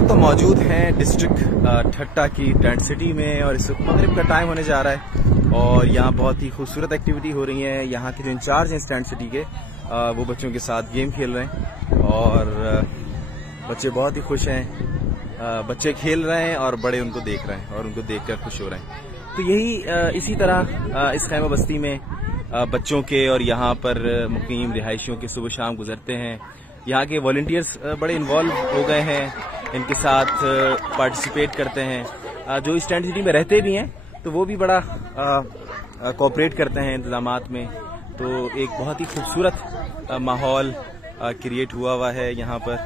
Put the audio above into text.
वक्त तो मौजूद हैं डिस्ट्रिक्ट ठट्टा की टेंट सिटी में और इस वक्त मगरिब का टाइम होने जा रहा है और यहाँ बहुत ही खूबसूरत एक्टिविटी हो रही है। यहाँ के जो इंचार्ज हैं इस टेंट सिटी के वो बच्चों के साथ गेम खेल रहे हैं और बच्चे बहुत ही खुश हैं। बच्चे खेल रहे हैं और बड़े उनको देख रहे हैं और उनको देखकर खुश हो रहे हैं। तो यही इसी तरह इस खैमा बस्ती में बच्चों के और यहाँ पर मुकीम रिहायशियों के सुबह शाम गुजरते हैं। यहाँ के वॉलंटियर्स बड़े इन्वॉल्व हो गए हैं, इनके साथ पार्टिसिपेट करते हैं। जो इस टेंट सिटी में रहते भी हैं तो वो भी बड़ा कोऑपरेट करते हैं इंतजामात में। तो एक बहुत ही खूबसूरत माहौल क्रिएट हुआ है यहाँ पर।